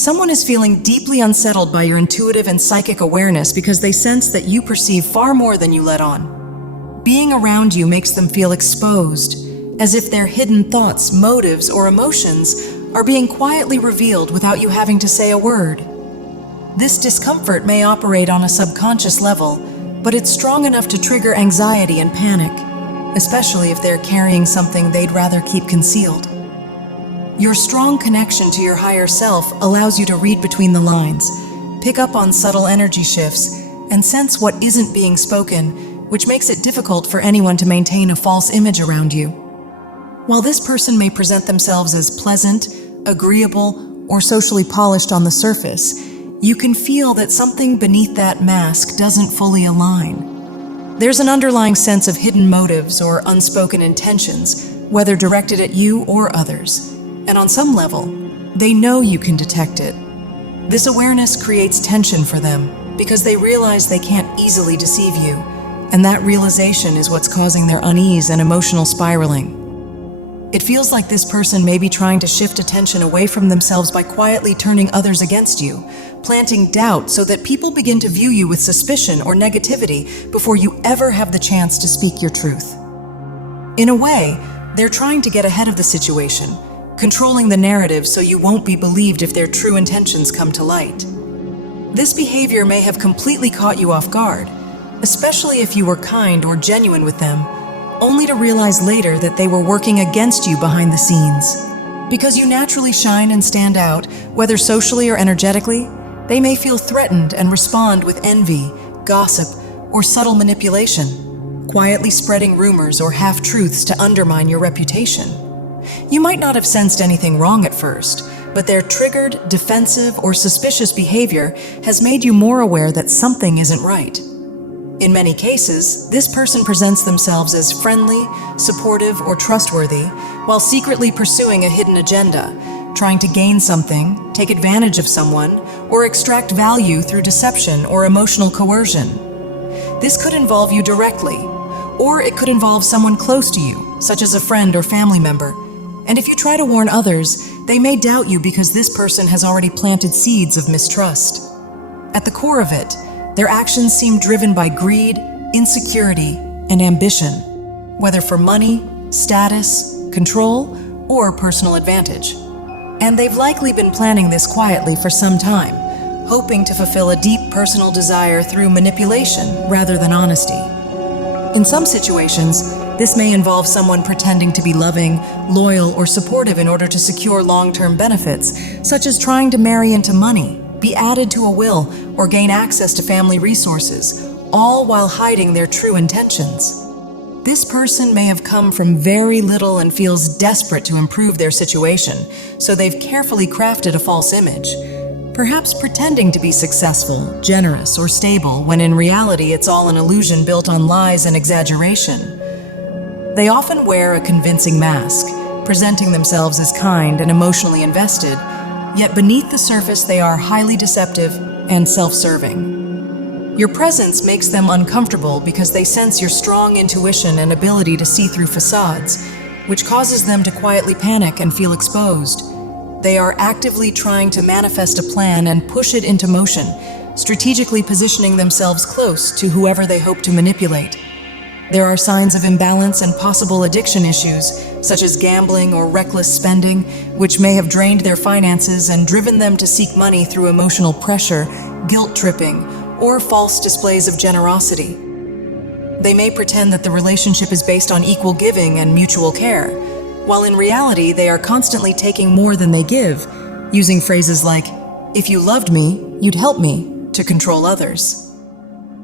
Someone is feeling deeply unsettled by your intuitive and psychic awareness because they sense that you perceive far more than you let on. Being around you makes them feel exposed, as if their hidden thoughts, motives, or emotions are being quietly revealed without you having to say a word. This discomfort may operate on a subconscious level, but it's strong enough to trigger anxiety and panic, especially if they're carrying something they'd rather keep concealed. Your strong connection to your higher self allows you to read between the lines, pick up on subtle energy shifts, and sense what isn't being spoken, which makes it difficult for anyone to maintain a false image around you. While this person may present themselves as pleasant, agreeable, or socially polished on the surface, you can feel that something beneath that mask doesn't fully align. There's an underlying sense of hidden motives or unspoken intentions, whether directed at you or others. And on some level, they know you can detect it. This awareness creates tension for them because they realize they can't easily deceive you, and that realization is what's causing their unease and emotional spiraling. It feels like this person may be trying to shift attention away from themselves by quietly turning others against you, planting doubt so that people begin to view you with suspicion or negativity before you ever have the chance to speak your truth. In a way, they're trying to get ahead of the situation, controlling the narrative so you won't be believed if their true intentions come to light. This behavior may have completely caught you off guard, especially if you were kind or genuine with them, only to realize later that they were working against you behind the scenes. Because you naturally shine and stand out, whether socially or energetically, they may feel threatened and respond with envy, gossip, or subtle manipulation, quietly spreading rumors or half-truths to undermine your reputation. You might not have sensed anything wrong at first, but their triggered, defensive, or suspicious behavior has made you more aware that something isn't right. In many cases, this person presents themselves as friendly, supportive, or trustworthy, while secretly pursuing a hidden agenda, trying to gain something, take advantage of someone, or extract value through deception or emotional coercion. This could involve you directly, or it could involve someone close to you, such as a friend or family member. And if you try to warn others, they may doubt you because this person has already planted seeds of mistrust. At the core of it, their actions seem driven by greed, insecurity, and ambition, whether for money, status, control, or personal advantage. And they've likely been planning this quietly for some time, hoping to fulfill a deep personal desire through manipulation rather than honesty. In some situations, this may involve someone pretending to be loving, loyal, or supportive in order to secure long-term benefits, such as trying to marry into money, be added to a will, or gain access to family resources, all while hiding their true intentions. This person may have come from very little and feels desperate to improve their situation, so they've carefully crafted a false image, perhaps pretending to be successful, generous, or stable, when in reality it's all an illusion built on lies and exaggeration. They often wear a convincing mask, presenting themselves as kind and emotionally invested, yet beneath the surface they are highly deceptive and self-serving. Your presence makes them uncomfortable because they sense your strong intuition and ability to see through facades, which causes them to quietly panic and feel exposed. They are actively trying to manifest a plan and push it into motion, strategically positioning themselves close to whoever they hope to manipulate. There are signs of imbalance and possible addiction issues, such as gambling or reckless spending, which may have drained their finances and driven them to seek money through emotional pressure, guilt-tripping, or false displays of generosity. They may pretend that the relationship is based on equal giving and mutual care, while in reality they are constantly taking more than they give, using phrases like, "If you loved me, you'd help me," to control others.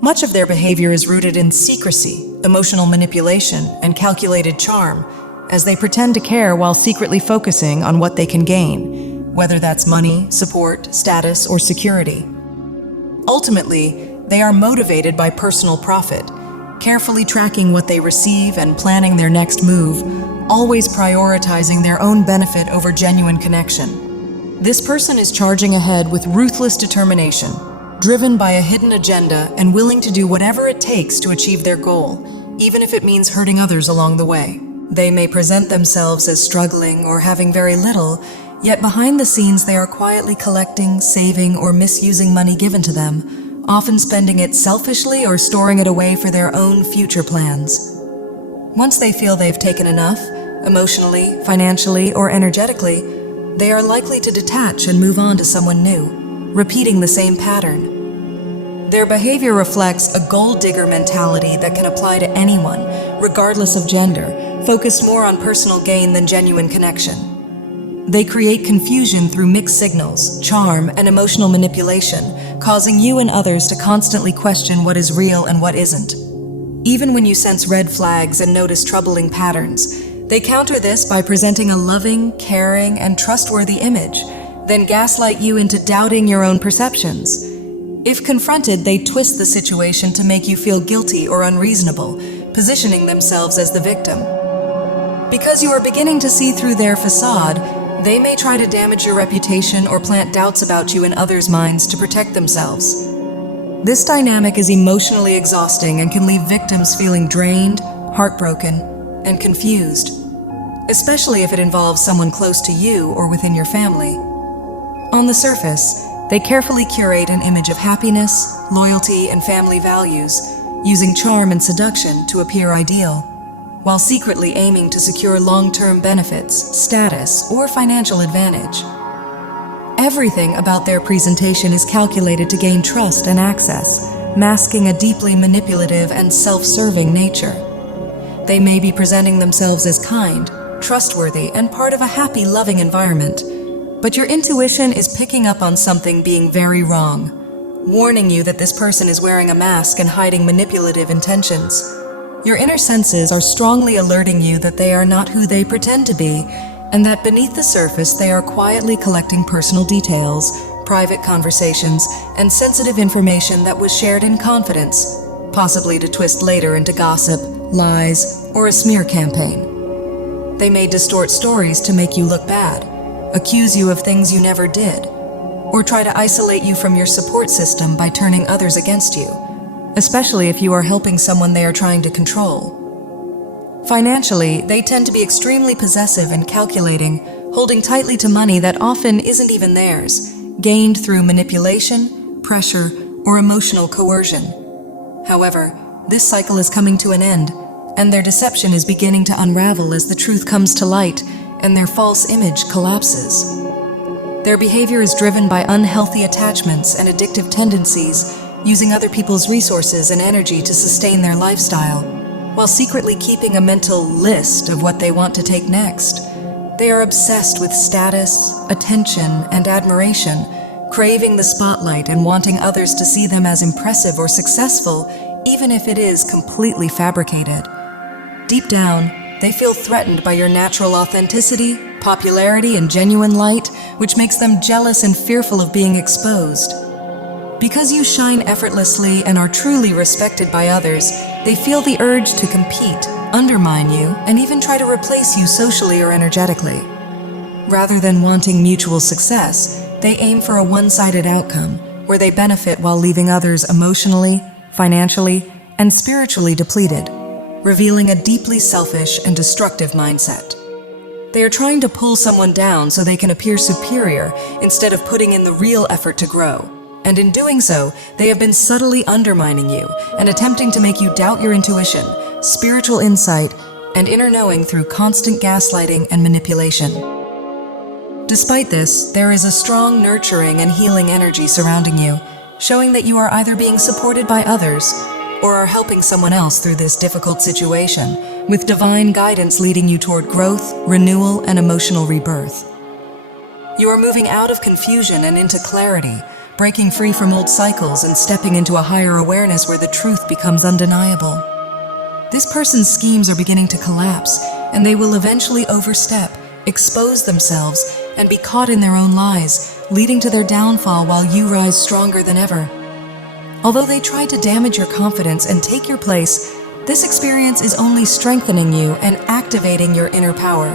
Much of their behavior is rooted in secrecy, emotional manipulation, and calculated charm, as they pretend to care while secretly focusing on what they can gain, whether that's money, support, status, or security. Ultimately, they are motivated by personal profit, carefully tracking what they receive and planning their next move, always prioritizing their own benefit over genuine connection. This person is charging ahead with ruthless determination, driven by a hidden agenda and willing to do whatever it takes to achieve their goal, even if it means hurting others along the way. They may present themselves as struggling or having very little, Yet behind the scenes, they are quietly collecting, saving, or misusing money given to them, often spending it selfishly or storing it away for their own future plans. Once they feel they've taken enough, emotionally, financially, or energetically, they are likely to detach and move on to someone new, repeating the same pattern. Their behavior reflects a gold digger mentality that can apply to anyone, regardless of gender, focused more on personal gain than genuine connection. They create confusion through mixed signals, charm, and emotional manipulation, causing you and others to constantly question what is real and what isn't. Even when you sense red flags and notice troubling patterns, they counter this by presenting a loving, caring, and trustworthy image, then gaslight you into doubting your own perceptions. If confronted, they twist the situation to make you feel guilty or unreasonable, positioning themselves as the victim. Because you are beginning to see through their facade, they may try to damage your reputation or plant doubts about you in others' minds to protect themselves. This dynamic is emotionally exhausting and can leave victims feeling drained, heartbroken, and confused, especially if it involves someone close to you or within your family. On the surface, they carefully curate an image of happiness, loyalty, and family values, using charm and seduction to appear ideal, while secretly aiming to secure long-term benefits, status, or financial advantage. Everything about their presentation is calculated to gain trust and access, masking a deeply manipulative and self-serving nature. They may be presenting themselves as kind, trustworthy, and part of a happy, loving environment, but your intuition is picking up on something being very wrong, warning you that this person is wearing a mask and hiding manipulative intentions. Your inner senses are strongly alerting you that they are not who they pretend to be, and that beneath the surface they are quietly collecting personal details, private conversations, and sensitive information that was shared in confidence, possibly to twist later into gossip, lies, or a smear campaign. They may distort stories to make you look bad, accuse you of things you never did, or try to isolate you from your support system by turning others against you, especially if you are helping someone they are trying to control. Financially, they tend to be extremely possessive and calculating, holding tightly to money that often isn't even theirs, gained through manipulation, pressure, or emotional coercion. However, this cycle is coming to an end, and their deception is beginning to unravel as the truth comes to light and their false image collapses. Their behavior is driven by unhealthy attachments and addictive tendencies, using other people's resources and energy to sustain their lifestyle, while secretly keeping a mental list of what they want to take next. They are obsessed with status, attention, and admiration, craving the spotlight and wanting others to see them as impressive or successful, even if it is completely fabricated. Deep down, they feel threatened by your natural authenticity, popularity, and genuine light, which makes them jealous and fearful of being exposed. Because you shine effortlessly and are truly respected by others, they feel the urge to compete, undermine you, and even try to replace you socially or energetically. Rather than wanting mutual success, they aim for a one-sided outcome, where they benefit while leaving others emotionally, financially, and spiritually depleted, revealing a deeply selfish and destructive mindset. They are trying to pull someone down so they can appear superior instead of putting in the real effort to grow. And in doing so, they have been subtly undermining you and attempting to make you doubt your intuition, spiritual insight, and inner knowing through constant gaslighting and manipulation. Despite this, there is a strong, nurturing, and healing energy surrounding you, showing that you are either being supported by others or are helping someone else through this difficult situation, with divine guidance leading you toward growth, renewal, and emotional rebirth. You are moving out of confusion and into clarity, breaking free from old cycles and stepping into a higher awareness where the truth becomes undeniable. This person's schemes are beginning to collapse, and they will eventually overstep, expose themselves, and be caught in their own lies, leading to their downfall while you rise stronger than ever. Although they try to damage your confidence and take your place, this experience is only strengthening you and activating your inner power.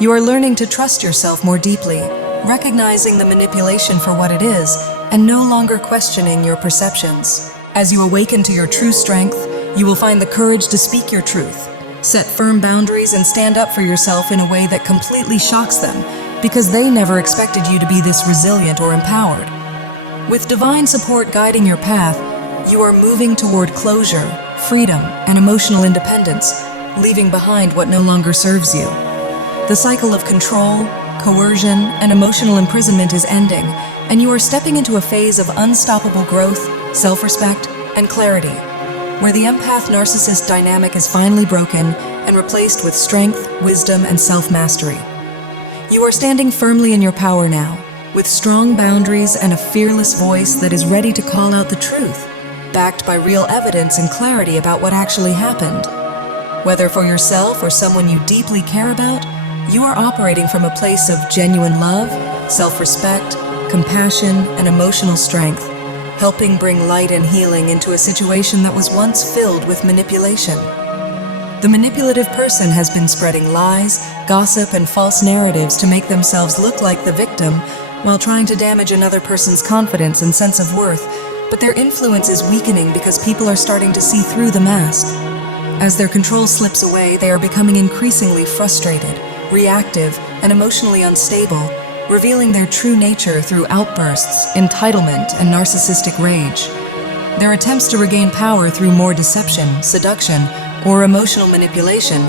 You are learning to trust yourself more deeply, recognizing the manipulation for what it is, and no longer questioning your perceptions. As you awaken to your true strength, you will find the courage to speak your truth, set firm boundaries, and stand up for yourself in a way that completely shocks them, because they never expected you to be this resilient or empowered. With divine support guiding your path, you are moving toward closure, freedom, and emotional independence, leaving behind what no longer serves you. The cycle of control, coercion, and emotional imprisonment is ending, and you are stepping into a phase of unstoppable growth, self-respect, and clarity, where the empath-narcissist dynamic is finally broken and replaced with strength, wisdom, and self-mastery. You are standing firmly in your power now, with strong boundaries and a fearless voice that is ready to call out the truth, backed by real evidence and clarity about what actually happened. Whether for yourself or someone you deeply care about, you are operating from a place of genuine love, self-respect, compassion, and emotional strength, helping bring light and healing into a situation that was once filled with manipulation. The manipulative person has been spreading lies, gossip, and false narratives to make themselves look like the victim while trying to damage another person's confidence and sense of worth, but their influence is weakening because people are starting to see through the mask. As their control slips away, they are becoming increasingly frustrated, reactive, and emotionally unstable, revealing their true nature through outbursts, entitlement, and narcissistic rage. Their attempts to regain power through more deception, seduction, or emotional manipulation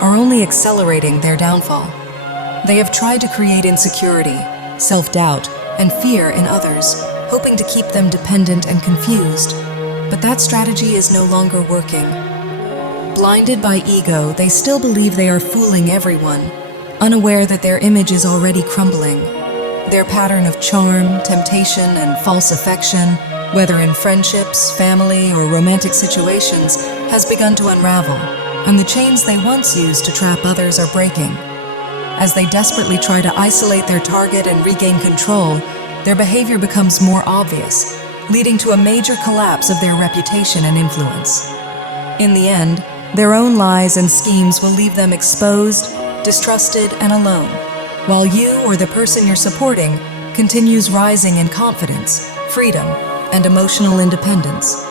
are only accelerating their downfall. They have tried to create insecurity, self-doubt, and fear in others, hoping to keep them dependent and confused. But that strategy is no longer working. Blinded by ego, they still believe they are fooling everyone, unaware that their image is already crumbling. Their pattern of charm, temptation, and false affection, whether in friendships, family, or romantic situations, has begun to unravel, and the chains they once used to trap others are breaking. As they desperately try to isolate their target and regain control, their behavior becomes more obvious, leading to a major collapse of their reputation and influence. In the end, their own lies and schemes will leave them exposed, distrusted, and alone, while you or the person you're supporting continues rising in confidence, freedom, and emotional independence.